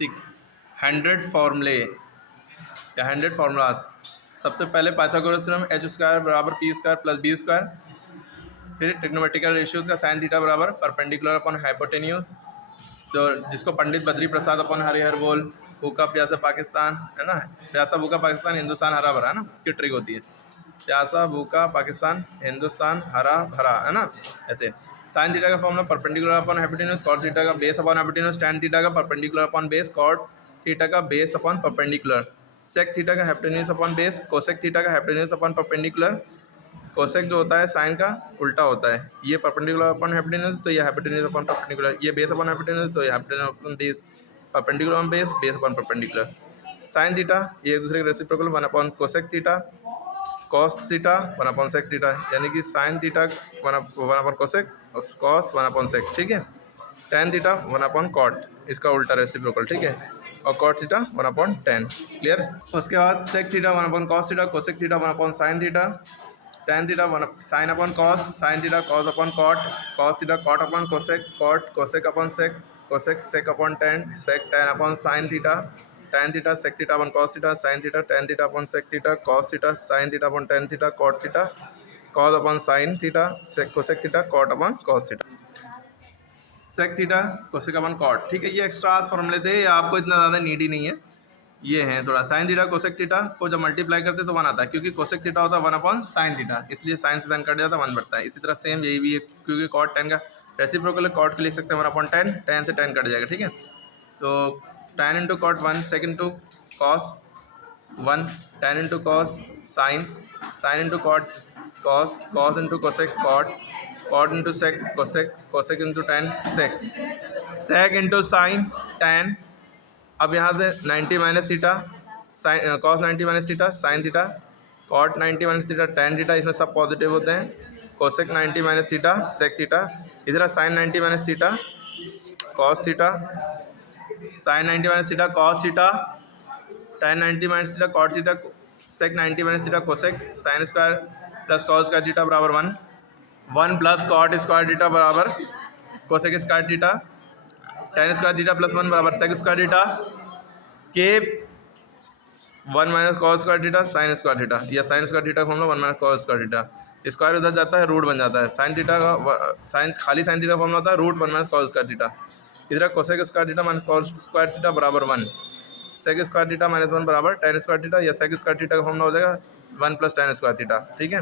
ठीक, 100 फॉर्मूले या 100 फार्मूलाज। सबसे पहले पाइथागोरस थ्योरम एच स्क्वायर बराबर P square plus B square. फिर ट्रिग्नोमेट्रिकल रेशियोज का साइन थीटा बराबर परपेंडिकुलर अपॉन हाइपोटेन्यूज, जो जिसको पंडित बद्री प्रसाद अपन हरिहर बोल, भूखा प्यासा पाकिस्तान है ना, प्यासा भूखा पाकिस्तान हिंदुस्तान हरा भरा है ना, इसकी ट्रिक होती है प्यासा भूखा पाकिस्तान हिंदुस्तान हरा भरा है ना। ऐसे साइन थीटा का formula perpendicular upon hypotenuse, cot theta का base upon hypotenuse, tan theta का perpendicular upon base, cot theta का base upon perpendicular, sec theta का hypotenuse upon base, cosec theta का हाइपोटेन्यूज अपॉन परपेंडिकुलर। कोसेक जो होता है sign का उल्टा होता है, ये परपेंडिकुलर अपॉन हाइपोटेन्यूज तो ये हाइपोटेन्यूज अपॉन परपेंडिकुलर, ये बेस अपॉन हाइपोटेन्यूज तो ये hypotenuse upon base, perpendicular upon base, base upon perpendicular. Sine theta ये एक दूसरे के reciprocal, one upon cosec theta, cos theta one upon sec theta, यानी कि sine theta one upon cosec और कॉस वन अपॉन सेक, ठीक है। Tan theta one upon cot, इसका उल्टा रेसिप्रोकल, ठीक है, और cot theta one upon tan, clear. उसके बाद sec theta one upon cos theta, cosec theta one upon sine theta, tan theta one sine upon cos, sine theta cos upon cot, cos theta cot upon cosec, cot cosec upon sec, cosec sec upon tan, sec tan upon sine theta, tan theta sec theta upon cos theta, sine theta tan theta upon sec theta, cos theta sine theta upon tan theta, cot theta cos upon sine theta, सेक cosec theta cot upon cos theta, sec theta cosec upon cot, ठीक है। ये extra फॉर्मूले थे, ये आपको इतना ज़्यादा need ही नहीं है, ये हैं थोड़ा। साइन थीटा कोसेक थीटा को जब मल्टीप्लाई करते तो वन आता है, क्योंकि कोसेक थीटा होता है वन अपॉन साइन थीटा, इसलिए साइन से साइन कट जाता है, वन बढ़ता है। इसी तरह सेम यही भी है, क्योंकि कॉट टेन का रेसिप्रोकल है, कॉट को लिख सकते हैं वन अपॉन टेन, टेन से टेन कट जाएगा, ठीक है। तो tan into cot one, sec into cos one, tan into cos sine, sine into cot cos, cos into cosec cot, cot into sec cosec, cosec into tan sec, sec into sine tan. अब यहाँ से 90 minus theta, sine cos 90 minus theta sine theta, cot 90 minus theta tan theta, इसमें सब positive होते हैं, cosec 90 minus theta sec theta, इधर sine 90 minus theta cos theta, sine 90 minus theta cos theta, tan 90 minus theta cot theta, sec 90 minus theta cosec, sine square plus cos square theta बराबर one, one plus cot square theta बराबर cosec square theta, tan square theta plus one बराबर sec square theta के, one minus cos square theta sine square theta, या sine square theta formula one minus cos square theta, square उधर जाता है root बन जाता है, साइन थीटा का साइन खाली साइन थीटा फॉर्मूला होता है root one minus cos square theta, इधर cosec square theta minus cos square theta बराबर one, sec square theta minus one बराबर टेन स्क्वायर थीटा, या सेक स्क्वायर थीटा का formula हो जाएगा one plus ten square theta, ठीक है,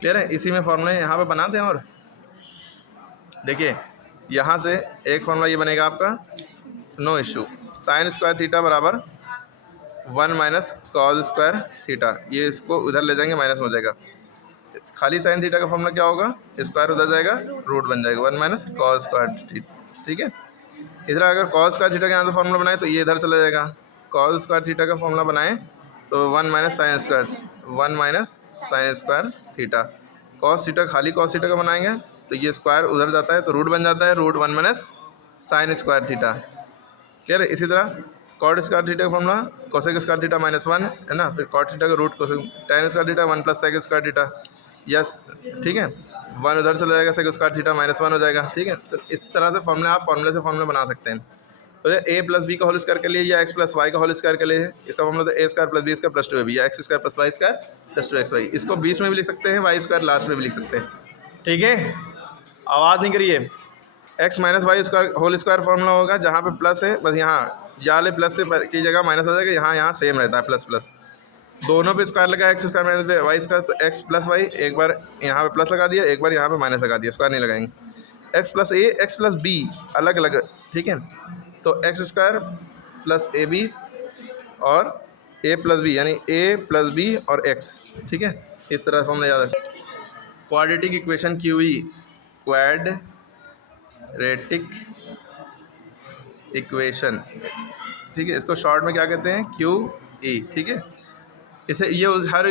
clear है। इसी में फॉर्मूला यहाँ पे बनाते हैं, और देखिए यहाँ से एक फॉर्मूला ये बनेगा आपका, no issue, sine square theta बराबर one minus cos square theta, ये इसको उधर ले जाएंगे माइनस हो जाएगा, खाली साइन थीटा का फॉर्मूला क्या होगा, स्क्वायर उधर जाएगा रूट बन जाएगा, one minus cos square theta, ठीक है। इधर अगर कॉस स्क्वायर थीटा का यहाँ से फॉर्मूला बनाए तो ये इधर चला जाएगा, कॉस स्क्वायर थीटा का फॉर्मूला बनाएं तो one minus sine square, one minus sine square theta, cos theta खाली कॉस थीटा का बनाएंगे तो ये स्क्वायर उधर जाता है तो रूट बन जाता है, root one minus sine square theta, clear है। इसी तरह कॉट स्क्वायर थीटा का formula cosec square theta minus one है ना, फिर कॉट थीटा का root cosec, tan square theta one plus sec square theta, yes ठीक है, वन उधर चला जाएगा, sec square theta minus one हो जाएगा, ठीक है। तो इस तरह से फॉर्मूला आप फॉर्मूले से फॉर्मूला बना सकते हैं। तो ये ए प्लस बी का होल स्क्वायर के लिए या एक्स प्लस वाई का होल स्क्वायर के लिए इसका फॉर्मूला तो a square plus B square plus two a b, या x square plus y square plus two x y, इसको बीच में भी लिख सकते हैं, वाई स्क्वायर लास्ट में भी लिख सकते हैं, ठीक है। आवाज़ नहीं करिए, X minus Y square whole square formula होगा, जहाँ पे प्लस है बस यहाँ जाले प्लस से की जगह माइनस आ जाएगा, यहाँ सेम रहता है प्लस प्लस, दोनों पे स्क्वायर लगा, X square minus Y square, तो एक्स प्लस वाई, एक बार यहाँ पे प्लस लगा दिया, एक बार यहाँ पे माइनस लगा दिया, स्क्वायर नहीं लगाएंगे। X plus A X plus B अलग अलग, ठीक है, तो X square plus A B और ए प्लस बी, यानी ए प्लस बी और एक्स, ठीक है, इस तरह फॉर्मूला याद रखें। Quadratic equation Q E, quadratic equation, ठीक है, इसको शॉर्ट में क्या कहते हैं, क्यू ई, ठीक है। इसे ये हर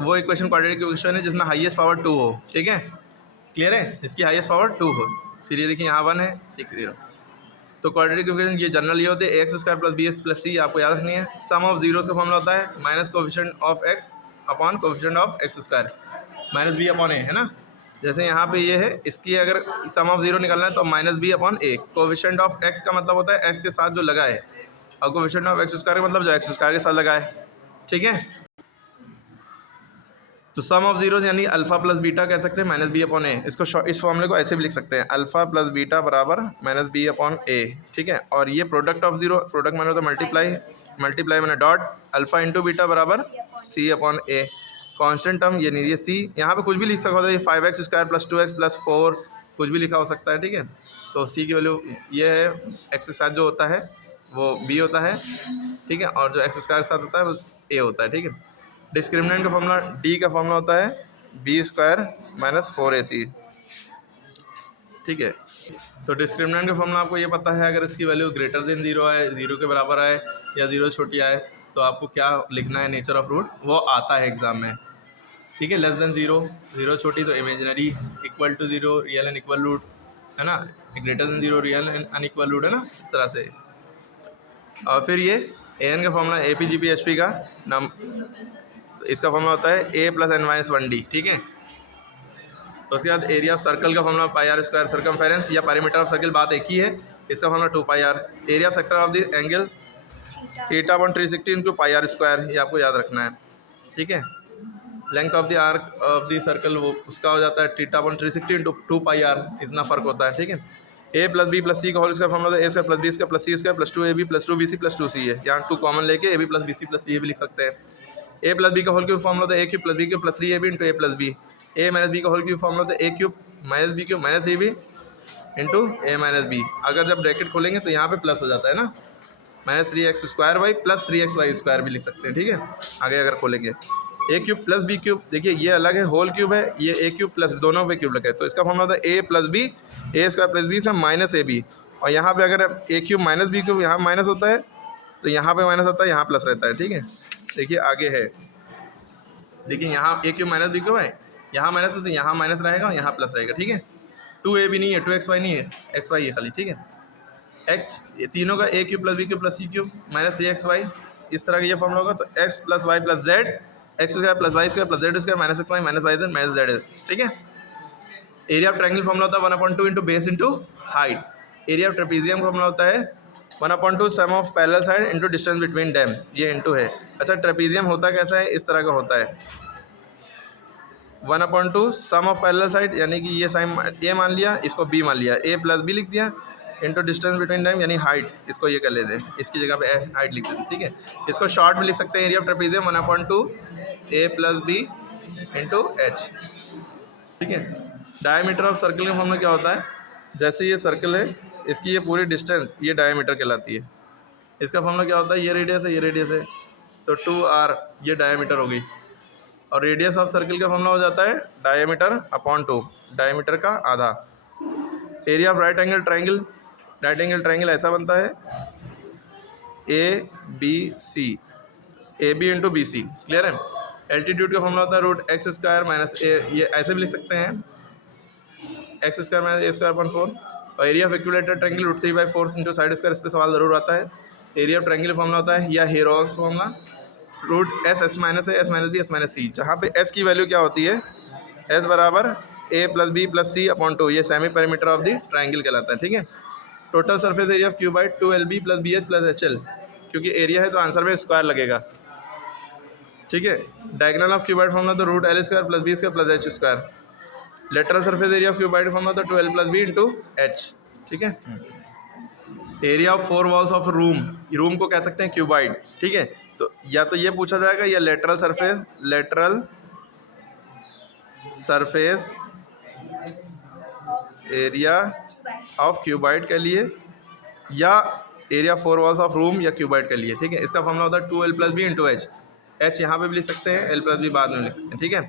वो इक्वेशन क्वाड्रेटिक इक्वेशन है जिसमें हाईएस्ट पावर टू हो, ठीक है, क्लियर है, इसकी हाईएस्ट पावर टू हो। फिर ये देखिए यहाँ वन है, ठीक है। तो क्वाड्रेटिक इक्वेशन ये जनरल ये होते हैं, x square plus b x plus c, आपको याद रखनी है। सम ऑफ जीरोस का फॉर्मूला होता है minus coefficient of x upon coefficient of x square, minus B upon a है ना, जैसे यहाँ पे ये है, इसकी अगर सम ऑफ जीरो निकालना है तो minus B upon A. Coefficient of X का मतलब होता है एक्स के साथ जो लगा है, और कोएफिशिएंट ऑफ एक्स स्क्वायर का मतलब जो एक्स स्क्वायर के साथ लगा है, ठीक है। तो सम ऑफ जीरोज यानी अल्फा प्लस बीटा कह सकते हैं माइनस बी अपॉन ए। इसको इस फॉर्मूले को ऐसे भी लिख सकते हैं, अल्फा प्लस बीटा बराबर माइनस बी अपॉन ए, ठीक है। और ये प्रोडक्ट ऑफ जीरो, प्रोडक्ट माने तो मल्टीप्लाई मैंने डॉट अल्फा इंटू बीटा बराबर सी अपॉन ए। कांस्टेंट टर्म ये नहीं, ये सी यहाँ पे कुछ भी लिख सकते हो, ये 5x square plus 2x plus 4 कुछ भी लिखा हो सकता है, ठीक है। तो सी की वैल्यू ये है, एक्स के साथ जो होता है वो बी होता है, ठीक है, और जो एक्स स्क्वायर के साथ होता है वो ए होता है, ठीक है। डिस्क्रिमिनेंट का फॉर्मूला, डी का फॉर्मूला होता है बी स्क्वायर माइनस 4ac, ठीक है। तो डिस्क्रिमिनेंट का फॉर्मूला आपको ये पता है, अगर इसकी वैल्यू ग्रेटर देन जीरो आए, जीरो के बराबर आए या जीरो छोटी आए, तो आपको क्या लिखना है, नेचर ऑफ रूट, वो आता है एग्जाम में, ठीक है। लेस देन जीरो, जीरो छोटी तो imaginary, equal to zero real and equal root, है ना। Greater than zero real and unequal root, है ना, इस तरह से। और फिर ये ए एन का formula A P G P H P का नाम, तो इसका फॉर्मूला होता है a plus N minus 1d, ठीक है। तो उसके बाद एरिया ऑफ सर्कल का formula pi r square, circumference या पैरामीटर ऑफ सर्कल बात एक ही है, इसका formula 2 pi r. Area of sector of the angle theta upon 360 into pi r square, ये आपको याद रखना है, ठीक है। Length of the arc of the circle वो उसका हो जाता है theta upon 360 into 2 pi r, इतना फर्क होता है, ठीक है। A plus b plus c का होल इसका formula a square plus B square plus c square plus 2ab plus 2bc plus 2c है, यहाँ 2 कॉमन लेके a b plus b c plus c भी लिख सकते हैं। ए प्लस बी का होल क्यूब फॉर्मूला होता है a cube plus b cube plus 3ab into a plus b. A minus b का होल क्यूब फॉर्मूला होता है a cube minus b cube minus a b into a minus b. अगर जब bracket खोलेंगे तो यहाँ पे प्लस हो जाता है ना, minus 3x square y plus 3xy square भी लिख सकते हैं, ठीक है। आगे अगर खोलेंगे a cube plus b cube, देखिए ये अलग है, होल क्यूब है, ये ए क्यूब प्लस दोनों पे क्यूब लगा है, तो इसका फॉर्मूला होता है a plus b, a square plus b minus a B. और यहाँ पे अगर a cube minus b cube, यहाँ माइनस होता है तो यहाँ पे माइनस होता है, यहाँ प्लस रहता है, ठीक है। देखिए आगे है, देखिए यहाँ ए क्यूब माइनस बी क्यूब है, यहाँ माइनस है तो यहाँ माइनस रहेगा और यहाँ प्लस रहेगा, ठीक है। 2ab नहीं है, 2xy नहीं है, xy है खाली, ठीक है। एक्स ये तीनों का a cube plus b cube plus c cube minus 3xy, इस तरह का ये फॉर्मूला होगा। तो x plus y plus z, x square plus y square plus z square minus x y minus y z minus z x, ठीक है। Area of triangle formula होता है 1/2 into base into height. Area of trapezium का formula होता है 1/2 sum of parallel side into distance between dam, ये into है। अच्छा ट्रेपीजियम होता कैसा है, इस तरह का होता है 1/2 सम ऑफ पैरेलल साइड, यानी कि ये साइन ए मान लिया, इसको बी मान लिया, ए प्लस बी लिख दिया, इंटू डिस्टेंस बिटवीन डैम यानी हाइट, इसको ये कर लेते हैं, इसकी जगह पे हाइट लिख देते हैं, ठीक है। इसको शॉर्ट में लिख सकते हैं, area of trapezium 1/2 a plus b into h, ठीक है। डायमीटर ऑफ सर्कल का फॉर्मूला क्या होता है, जैसे ये सर्कल है, इसकी ये पूरी डिस्टेंस ये डायमीटर कहलाती है। इसका फॉर्मूला क्या होता है, ये रेडियस है, ये रेडियस है, तो 2r ये डायमीटर होगी। और रेडियस ऑफ सर्कल का फॉर्मूला हो जाता है डायमीटर अपॉन 2, डायमीटर का आधा। Area of right angle triangle, right angle triangle ऐसा बनता है a b c, a b into b c, clear है। एल्टीट्यूड का फॉर्मूला होता है root x square minus a, ये ऐसे भी लिख सकते हैं x square minus a square upon 4। और area of equilateral triangle root 3/4 into side square, इस पर सवाल ज़रूर आता है। एरिया ऑफ ट्रायंगल फॉर्मूला होता है या Heron's formula root s s minus है, s minus b, s minus c, जहाँ पे एस की वैल्यू क्या होती है, एस बराबर a plus b plus c upon 2, ये semi perimeter of the triangle कहलाता है, ठीक है। Total surface area of cuboid 2LB plus BH plus HL, क्योंकि एरिया है तो आंसर में स्क्वायर लगेगा, ठीक है। डायगोनल ऑफ क्यूबाइड फॉर्मूला तो root l square plus B square plus h square. Lateral surface area of cuboid formula तो 2L plus b into h, ठीक है। Area of 4 walls of room, room को कह सकते हैं क्यूबाइड, ठीक है। तो या तो ये पूछा जाएगा या lateral surface area of cuboid के लिए, या एरिया 4 वॉल्स ऑफ रूम या क्यूबाइड के लिए, ठीक है। इसका फॉर्मूला होता है 2L plus b into h, h यहाँ पे भी लिख सकते हैं, एल प्लस बी बाद में लिख सकते हैं, ठीक है।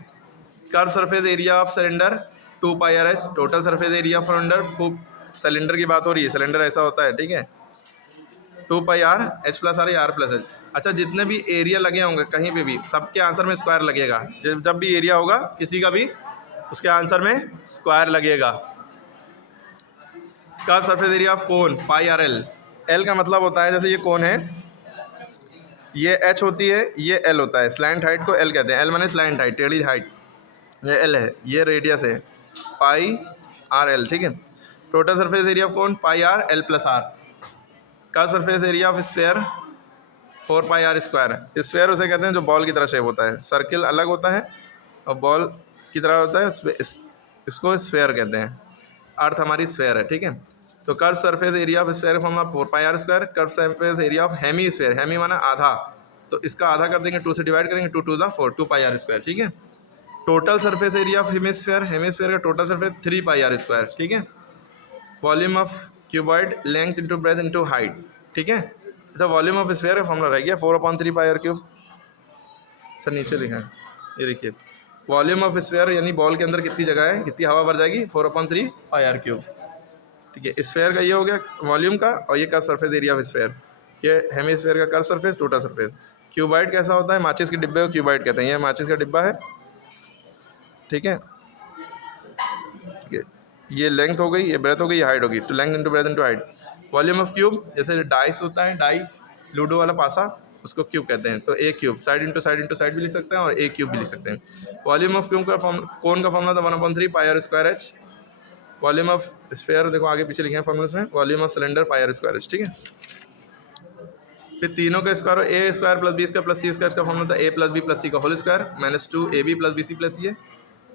Curve surface area of cylinder 2 pi R H, total surface area of cylinder, cylinder की बात हो रही है, सिलेंडर ऐसा होता है, ठीक है। 2 pi R H plus are या आर प्लस एच। अच्छा जितने भी एरिया लगे होंगे कहीं पे भी, सबके आंसर में स्क्वायर लगेगा, जब भी एरिया होगा किसी का भी, उसके आंसर में स्क्वायर लगेगा। Curve surface area of cone pi r L, L का मतलब होता है जैसे ये कोन है, ये एच होती है, ये एल होता है, स्लैंट हाइट को एल कहते हैं, एल माने स्लैंट हाइट, टेढ़ी हाइट, ये एल है, ये रेडियस है, पाई आर एल, ठीक है। Total surface area of cone, pi r l plus r. Curve surface area of sphere 4 pi r square. Sphere उसे कहते हैं जो बॉल की तरह शेप होता है, सर्किल अलग होता है और बॉल की तरह होता है, इसको स्फीयर कहते हैं। अर्थ हमारी स्फीयर है, ठीक है। तो curve surface area of sphere formula 4 pi r square. Curve surface area of hemisphere, hemi माना आधा, तो इसका आधा कर देंगे, 2 से डिवाइड करेंगे, 2 2 4, 2 पाई आर स्क्वायर, ठीक है। Total surface area of hemisphere, hemisphere का total surface 3 pi r square, ठीक है। Volume of cuboid length into breadth into height, ठीक है। अच्छा, वॉल्यूम ऑफ स्फीयर का फॉर्मूला रह गया 4/3 पाई आर क्यूब। सर नीचे लिखा है, ये देखिए, वॉल्यूम ऑफ स्फीयर यानी बॉल के अंदर कितनी जगह है, कितनी हवा भर जाएगी, 4/3 पाई आर क्यूब, ठीक है। स्फीयर का ये हो गया वॉल्यूम का, और ये curve surface area of sphere, ये हेमिस्फीयर का curve surface, total surface. Cuboid कैसा होता है, माचिस के डिब्बे को क्यूबॉइड कहते हैं, ये माचिस का डिब्बा है, ठीक है। ये लेंथ हो गई, ये ब्रेथ हो गई, ये हाइट होगी, तो length into breadth into height. Volume of cube, जैसे डाइस होता है, डाई लूडो वाला पासा, उसको क्यूब कहते हैं, तो ए क्यूब, साइड इंटू साइड भी लिख सकते हैं और ए क्यूब भी लिख सकते हैं। वॉल्यूम ऑफ क्यूब का कौन का फॉर्मूला था 1/3 pi r square h. Volume of sphere देखो आगे पीछे लिखे हैं फॉर्मूलास में, volume of cylinder pi r square h, ठीक है। फिर तीनों का square, a square plus B square plus c square का फॉर्मूला था a plus b plus c का whole square -2 a b plus b c plus c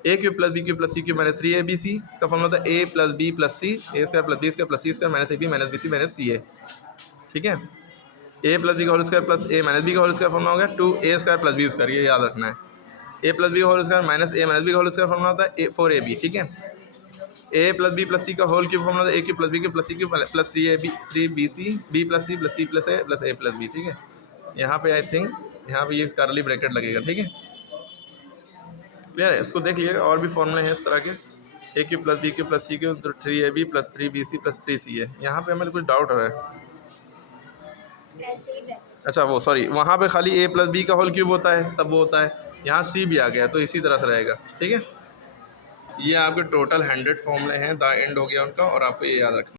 a cube plus b cube plus c cube -3 a b सी। इसका formula था a plus b plus c, a square plus B square plus c square -a b b c c a, ठीक है। A plus b का whole square plus a minus b का whole square formula हो गया 2a square plus B square, ये याद रखना है। ए प्लस बी का whole square minus a minus b का होल स्क्वायर फॉर्मूला होता है 4ab, ठीक है। A plus b plus c का होल क्यूब फॉर्मूला था a cube plus b cube plus c cube plus 3b c b plus c plus c plus a plus b, ठीक है। यहाँ पे आई थिंक यहाँ पे ये करली ब्रैकेट लगेगा, ठीक है। क्लियर है, इसको देख लीजिएगा, और भी फॉर्मूले हैं इस तरह के, a cube plus b cube plus c cube, तो 3ab plus 3bc plus 3ca। यहाँ पे हमें कुछ डाउट हो रहा है, अच्छा वो सॉरी, वहाँ पे खाली a प्लस बी का होल क्यूब होता है, तब वो होता है, यहाँ c भी आ गया, तो इसी तरह से रहेगा, ठीक है। ये आपके टोटल 100 फॉर्मूले हैं, द एंड हो गया उनका, और आपको ये याद रखना।